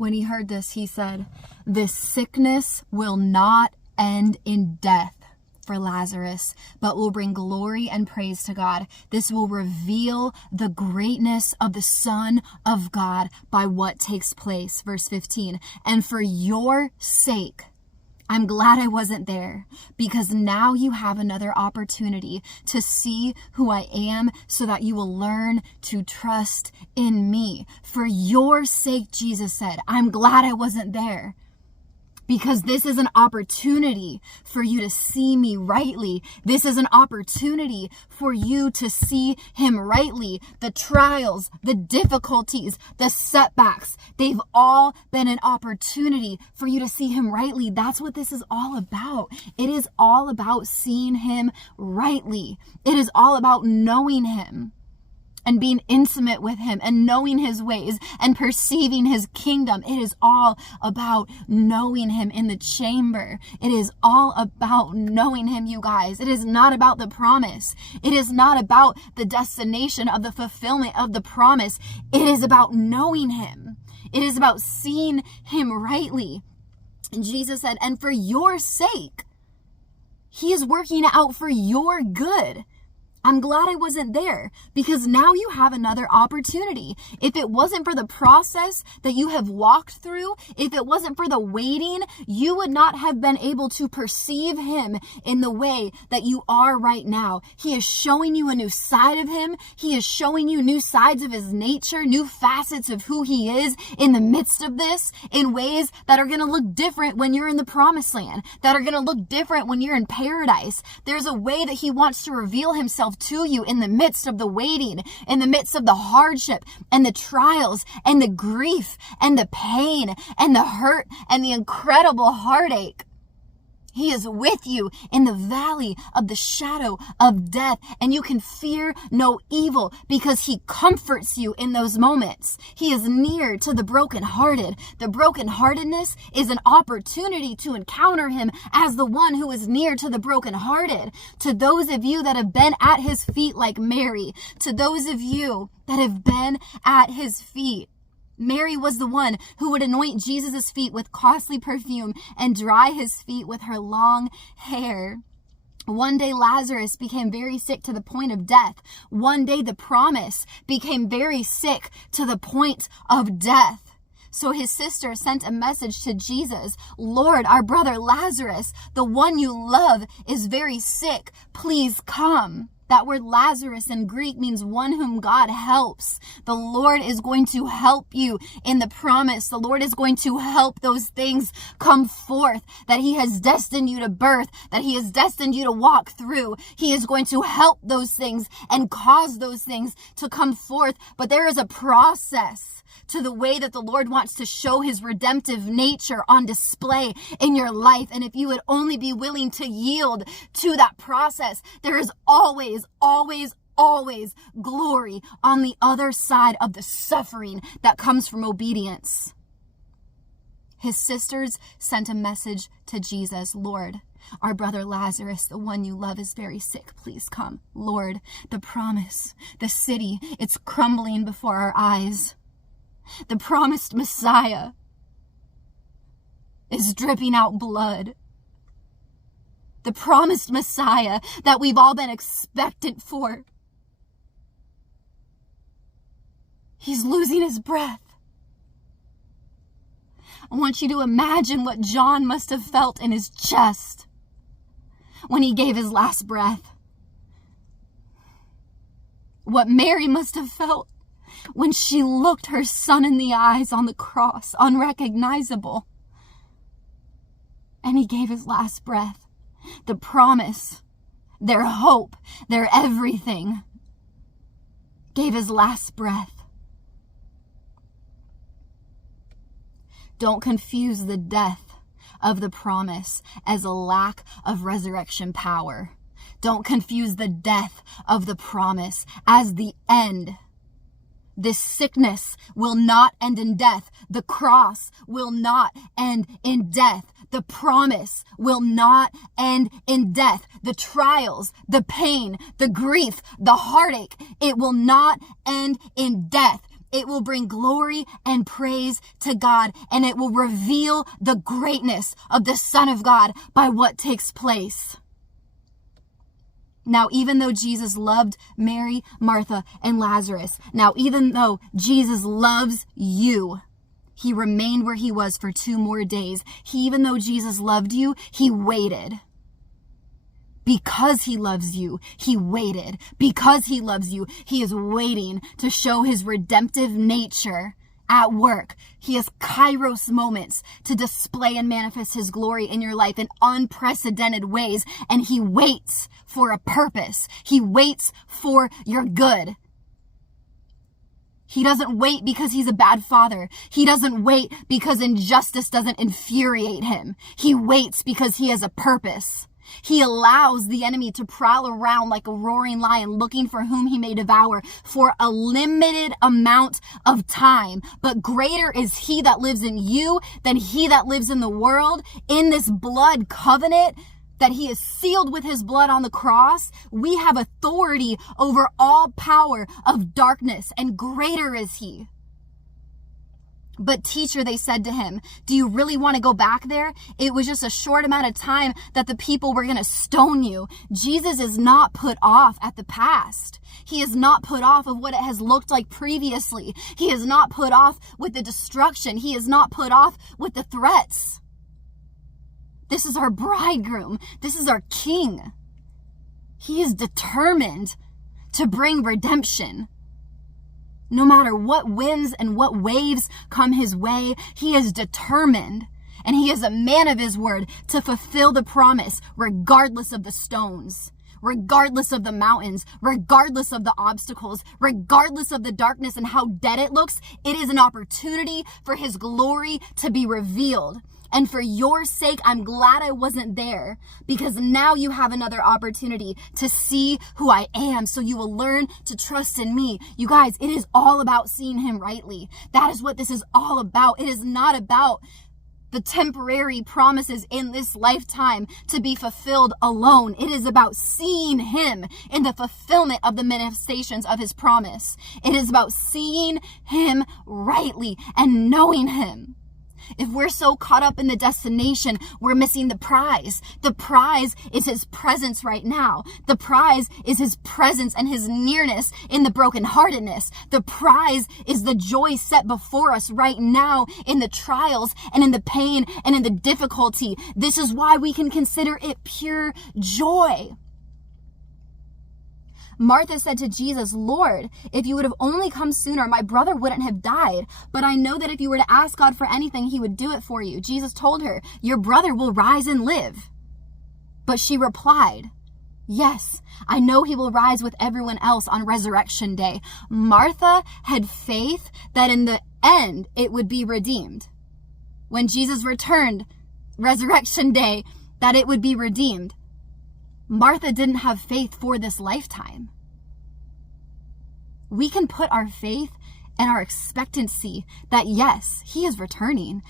When he heard this, he said, "This sickness will not end in death for Lazarus, but will bring glory and praise to God. This will reveal the greatness of the Son of God by what takes place." Verse 15, "And for your sake, I'm glad I wasn't there, because now you have another opportunity to see who I am so that you will learn to trust in me." For your sake, Jesus said, I'm glad I wasn't there, because this is an opportunity for you to see me rightly. This is an opportunity for you to see him rightly. The trials, the difficulties, the setbacks, they've all been an opportunity for you to see him rightly. That's what this is all about. It is all about seeing him rightly. It is all about knowing him and being intimate with him and knowing his ways and perceiving his kingdom. It is all about knowing him in the chamber. It is all about knowing him, you guys. It is not about the promise. It is not about the destination of the fulfillment of the promise. It is about knowing him. It is about seeing him rightly. And Jesus said, and for your sake, he is working it out for your good. I'm glad I wasn't there, because now you have another opportunity. If it wasn't for the process that you have walked through, if it wasn't for the waiting, you would not have been able to perceive him in the way that you are right now. He is showing you a new side of him. He is showing you new sides of his nature, new facets of who he is in the midst of this, in ways that are going to look different when you're in the promised land, that are going to look different when you're in paradise. There's a way that he wants to reveal himself to you in the midst of the waiting, in the midst of the hardship and the trials and the grief and the pain and the hurt and the incredible heartache. He is with you in the valley of the shadow of death, and you can fear no evil because he comforts you in those moments. He is near to the brokenhearted. The brokenheartedness is an opportunity to encounter him as the one who is near to the brokenhearted. To those of you that have been at his feet like Mary, to those of you that have been at his feet, Mary was the one who would anoint Jesus' feet with costly perfume and dry his feet with her long hair. One day Lazarus became very sick to the point of death. One day the promise became very sick to the point of death. So his sister sent a message to Jesus. "Lord, our brother Lazarus, the one you love, is very sick. Please come." That word Lazarus in Greek means one whom God helps. The Lord is going to help you in the promise. The Lord is going to help those things come forth that he has destined you to birth, that he has destined you to walk through. He is going to help those things and cause those things to come forth. But there is a process to the way that the Lord wants to show his redemptive nature on display in your life. And if you would only be willing to yield to that process, there is always glory on the other side of the suffering that comes from obedience. His sisters sent a message to Jesus. "Lord, our brother Lazarus, the one you love, is very sick. Please come." Lord, the promise, the city, it's crumbling before our eyes. The promised Messiah is dripping out blood. The promised Messiah that we've all been expectant for. He's losing his breath. I want you to imagine what John must have felt in his chest when he gave his last breath. What Mary must have felt when she looked her son in the eyes on the cross, unrecognizable, and he gave his last breath. The promise, their hope, their everything, gave his last breath. Don't confuse the death of the promise as a lack of resurrection power. Don't confuse the death of the promise as the end. This sickness will not end in death. The cross will not end in death. The promise will not end in death. The trials, the pain, the grief, the heartache, it will not end in death. It will bring glory and praise to God, and it will reveal the greatness of the Son of God by what takes place. Now, even though Jesus loved Mary, Martha, and Lazarus, now, even though Jesus loves you, he remained where he was for 2 more days. Even though Jesus loved you, he waited. Because he loves you, he waited. Because he loves you, he is waiting to show his redemptive nature at work. He has kairos moments to display and manifest his glory in your life in unprecedented ways. And he waits for a purpose. He waits for your good. He doesn't wait because he's a bad father. He doesn't wait because injustice doesn't infuriate him. He waits because he has a purpose. He allows the enemy to prowl around like a roaring lion looking for whom he may devour for a limited amount of time. But greater is he that lives in you than he that lives in the world. In this blood covenant that he is sealed with his blood on the cross, we have authority over all power of darkness, and greater is he. But teacher, they said to him, do you really want to go back there? It was just a short amount of time that the people were going to stone you. Jesus is not put off at the past. He is not put off of what it has looked like previously. He is not put off with the destruction. He is not put off with the threats. This is our bridegroom. This is our king. He is determined to bring redemption. No matter what winds and what waves come his way, he is determined, and he is a man of his word to fulfill the promise regardless of the stones, regardless of the mountains, regardless of the obstacles, regardless of the darkness and how dead it looks. It is an opportunity for his glory to be revealed. And for your sake, I'm glad I wasn't there, because now you have another opportunity to see who I am, so you will learn to trust in me. You guys, it is all about seeing him rightly. That is what this is all about. It is not about the temporary promises in this lifetime to be fulfilled alone. It is about seeing him in the fulfillment of the manifestations of his promise. It is about seeing him rightly and knowing him. If we're so caught up in the destination, we're missing the prize. The prize is his presence right now. The prize is his presence and his nearness in the brokenheartedness. The prize is the joy set before us right now in the trials and in the pain and in the difficulty. This is why we can consider it pure joy. Martha said to Jesus, Lord, if you would have only come sooner, my brother wouldn't have died. But I know that if you were to ask God for anything, he would do it for you. Jesus told her, your brother will rise and live. But she replied, yes, I know he will rise with everyone else on resurrection day. Martha had faith that in the end, it would be redeemed. When Jesus returned, resurrection day, that it would be redeemed. Martha didn't have faith for this lifetime. We can put our faith and our expectancy that yes, he is returning.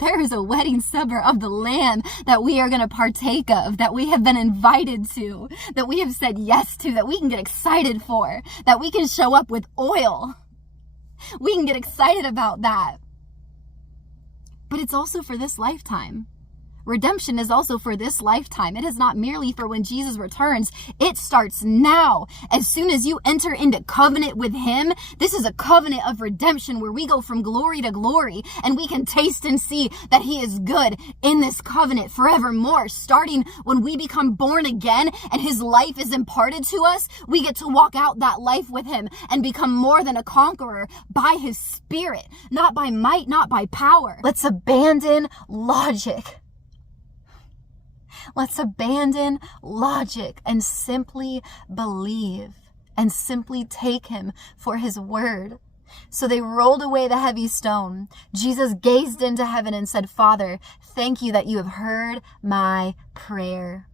There is a wedding supper of the Lamb that we are going to partake of, that we have been invited to, that we have said yes to, that we can get excited for, that we can show up with oil. We can get excited about that. But it's also for this lifetime. Redemption is also for this lifetime. It is not merely for when Jesus returns. It starts now. As soon as you enter into covenant with him, this is a covenant of redemption where we go from glory to glory, and we can taste and see that he is good in this covenant forevermore. Starting when we become born again and his life is imparted to us, we get to walk out that life with him and become more than a conqueror by his spirit, not by might, not by power. Let's abandon logic. Let's abandon logic and simply believe and simply take him for his word. So they rolled away the heavy stone. Jesus gazed into heaven and said, Father, thank you that you have heard my prayer.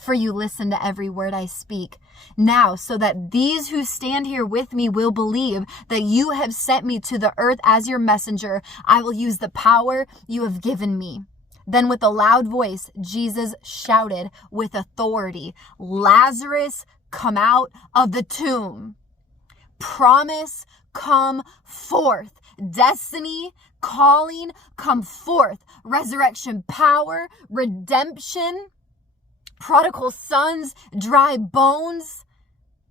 For you listen to every word I speak. Now, so that these who stand here with me will believe that you have sent me to the earth as your messenger, I will use the power you have given me. Then with a loud voice, Jesus shouted with authority, Lazarus, come out of the tomb. Promise come forth. Destiny, calling, come forth. Resurrection power, redemption, prodigal sons, dry bones,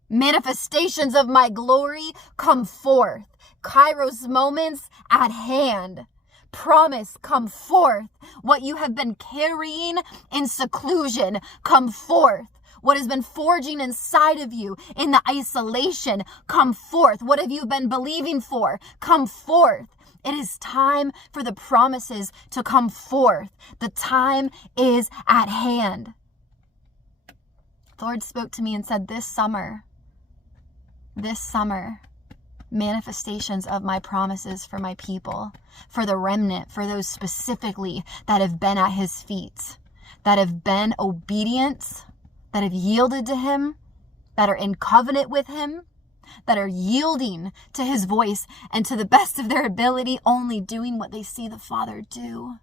manifestations of my glory, come forth. Kairos moments at hand. Promise, come forth. What you have been carrying in seclusion, come forth. What has been forging inside of you in the isolation, come forth. What have you been believing for? Come forth. It is time for the promises to come forth. The time is at hand. The Lord spoke to me and said, this summer, manifestations of my promises for my people, for the remnant, for those specifically that have been at his feet, that have been obedient, that have yielded to him, that are in covenant with him, that are yielding to his voice and to the best of their ability, only doing what they see the Father do.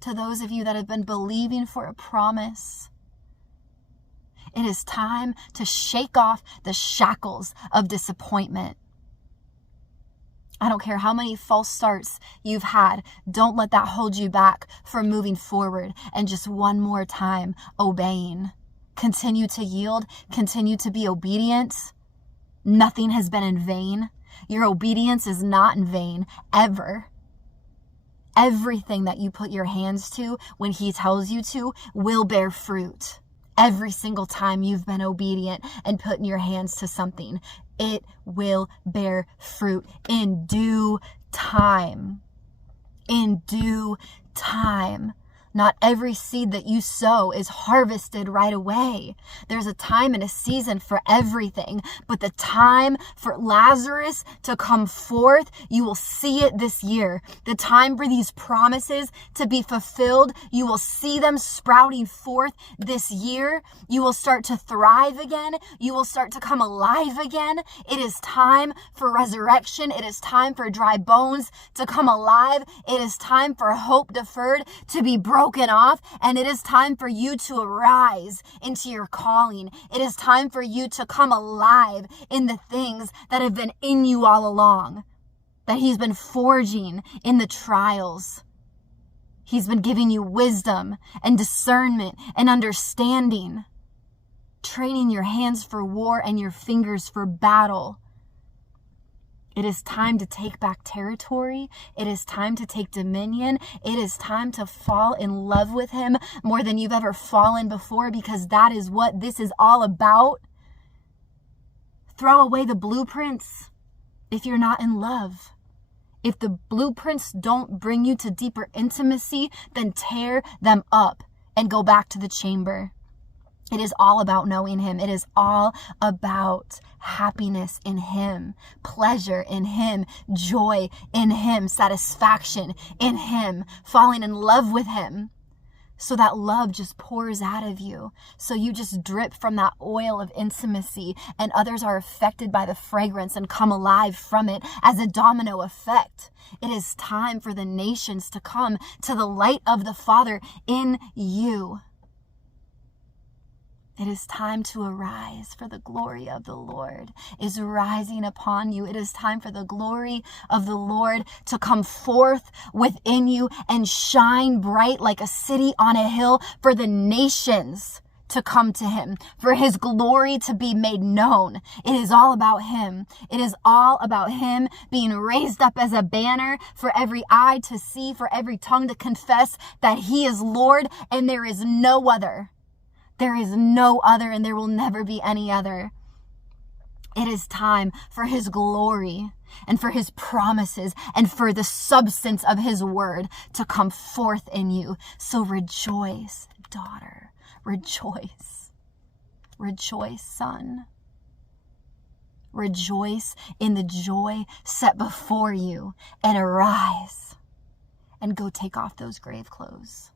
To those of you that have been believing for a promise, it is time to shake off the shackles of disappointment. I don't care how many false starts you've had. Don't let that hold you back from moving forward and just one more time obeying. Continue to yield. Continue to be obedient. Nothing has been in vain. Your obedience is not in vain, ever. Everything that you put your hands to when he tells you to will bear fruit. Every single time you've been obedient and putting your hands to something, it will bear fruit in due time. In due time. Not every seed that you sow is harvested right away. There's a time and a season for everything. But the time for Lazarus to come forth, you will see it this year. The time for these promises to be fulfilled, you will see them sprouting forth this year. You will start to thrive again. You will start to come alive again. It is time for resurrection. It is time for dry bones to come alive. It is time for hope deferred to be broken off, and it is time for you to arise into your calling. It is time for you to come alive in the things that have been in you all along, that he's been forging in the trials. He's been giving you wisdom and discernment and understanding, training your hands for war and your fingers for battle. It is time to take back territory. It is time to take dominion. It is time to fall in love with him more than you've ever fallen before, because that is what this is all about. Throw away the blueprints if you're not in love. If the blueprints don't bring you to deeper intimacy, then tear them up and go back to the chamber. It is all about knowing him. It is all about happiness in him, pleasure in him, joy in him, satisfaction in him, falling in love with him. So that love just pours out of you. So you just drip from that oil of intimacy, and others are affected by the fragrance and come alive from it as a domino effect. It is time for the nations to come to the light of the Father in you. It is time to arise, for the glory of the Lord is rising upon you. It is time for the glory of the Lord to come forth within you and shine bright like a city on a hill, for the nations to come to him, for his glory to be made known. It is all about him. It is all about him being raised up as a banner for every eye to see, for every tongue to confess that he is Lord and there is no other. There is no other, and there will never be any other. It is time for his glory and for his promises and for the substance of his word to come forth in you. So rejoice, daughter. Rejoice. Rejoice, son. Rejoice in the joy set before you, and arise and go take off those grave clothes.